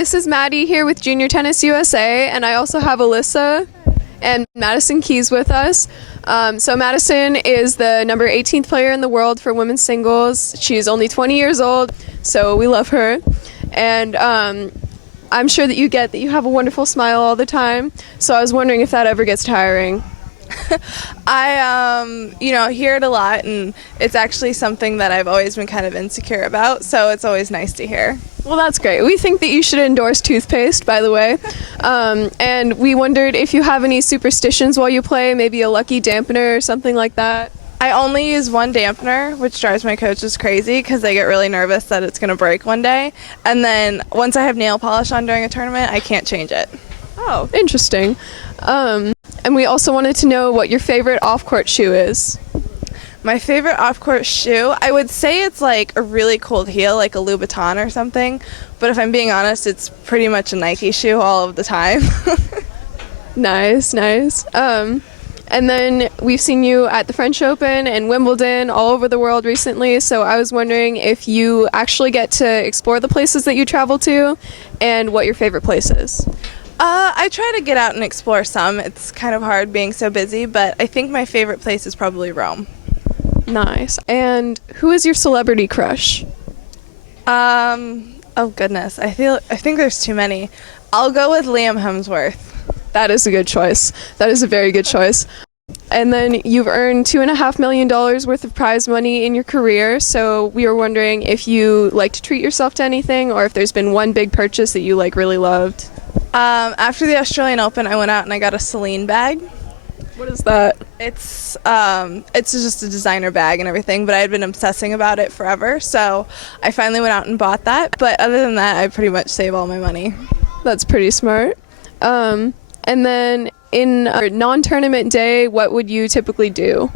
this is Maddie here with JuniorTennisUSA, and I also have Alyssa and Madison Keys with us. So Madison is the number 18th player in the world for women's singles. She's only 20 years old, so we love her. And I'm sure that you have a wonderful smile all the time. So I was wondering if that ever gets tiring. I hear it a lot, and it's actually something that I've always been kind of insecure about, so it's always nice to hear. Well, that's great. We think that you should endorse toothpaste, by the way. And we wondered if you have any superstitions while you play, maybe a lucky dampener or something like that. I only use one dampener, which drives my coaches crazy because they get really nervous that it's going to break one day. And then once I have nail polish on during a tournament, I can't change it. Oh, interesting. And we also wanted to know what your favorite off-court shoe is. My favorite off-court shoe, I would say it's like a really cool heel, like a Louboutin or something. But if I'm being honest, it's pretty much a Nike shoe all of the time. Nice. And then we've seen you at the French Open and Wimbledon all over the world recently, so I was wondering if you actually get to explore the places that you travel to and what your favorite place is. I try to get out and explore some. It's kind of hard being so busy, but I think my favorite place is probably Rome. Nice. And who is your celebrity crush? Oh goodness, I think there's too many. I'll go with Liam Hemsworth. That is a good choice. That is a very good choice. And then you've earned $2.5 million worth of prize money in your career, so we were wondering if you like to treat yourself to anything or if there's been one big purchase that you really loved. After the Australian Open, I went out and I got a Celine bag. What is that? It's just a designer bag and everything, but I had been obsessing about it forever, so I finally went out and bought that. But other than that, I pretty much save all my money. That's pretty smart. And then in a non-tournament day, what would you typically do?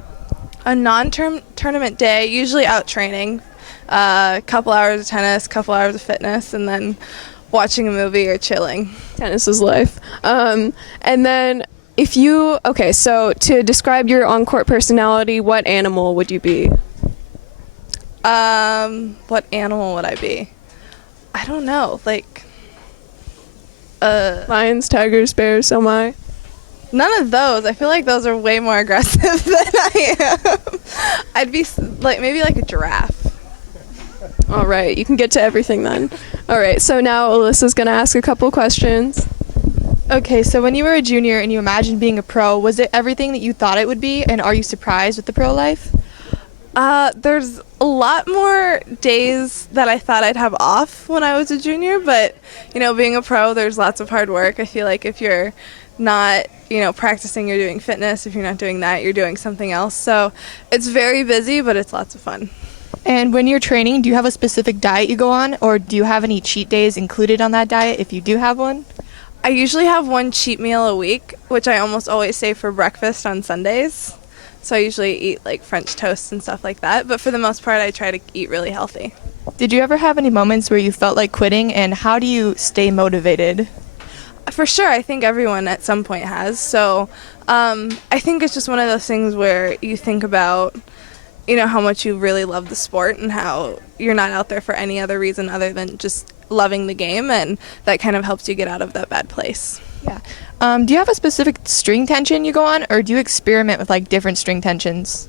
A non-tournament day, usually out training, a couple hours of tennis, couple hours of fitness, and then watching a movie or chilling. Tennis is life. And then so to describe your on-court personality, what animal would you be? What animal would I be? I don't know, Lions, tigers, bears, oh my. None of those. I feel like those are way more aggressive than I am. I'd be maybe like a giraffe. All right, you can get to everything then. All right, so now Alyssa's going to ask a couple questions. Okay, so when you were a junior and you imagined being a pro, was it everything that you thought it would be, and are you surprised with the pro life? There's a lot more days that I thought I'd have off when I was a junior, but, being a pro, there's lots of hard work. I feel like if you're not, practicing, you're doing fitness. If you're not doing that, you're doing something else. So it's very busy, but it's lots of fun. And when you're training, do you have a specific diet you go on, or do you have any cheat days included on that diet if you do have one? I usually have one cheat meal a week, which I almost always save for breakfast on Sundays. So I usually eat French toast and stuff like that, but for the most part I try to eat really healthy. Did you ever have any moments where you felt like quitting, and how do you stay motivated? For sure, I think everyone at some point has. So I think it's just one of those things where you think about, how much you really love the sport and how you're not out there for any other reason other than just loving the game, and that kind of helps you get out of that bad place. Yeah. Do you have a specific string tension you go on, or do you experiment with different string tensions?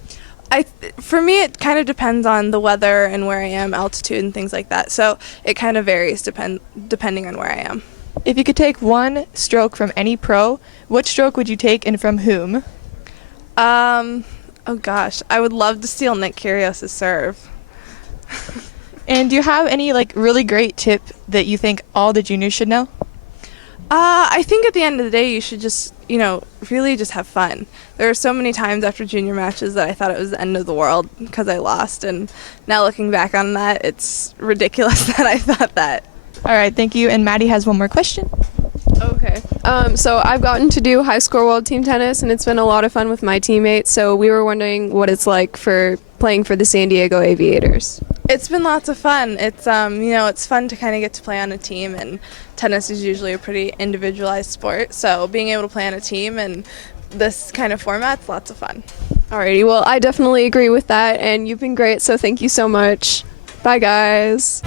For me, it kind of depends on the weather and where I am, altitude and things like that. So it kind of varies depending on where I am. If you could take one stroke from any pro, what stroke would you take and from whom? Oh gosh, I would love to steal Nick Kyrgios's serve. And do you have any really great tip that you think all the juniors should know? I think at the end of the day, you should just, really just have fun. There are so many times after junior matches that I thought it was the end of the world because I lost, and now looking back on that, it's ridiculous that I thought that. All right, thank you. And Maddie has one more question. Okay. So I've gotten to do high score world team tennis, and it's been a lot of fun with my teammates, so we were wondering what it's like for playing for the San Diego Aviators. It's been lots of fun. It's it's fun to kind of get to play on a team, and tennis is usually a pretty individualized sport, so being able to play on a team and this kind of format's lots of fun. Alrighty, well, I definitely agree with that, and you've been great, so thank you so much. Bye, guys.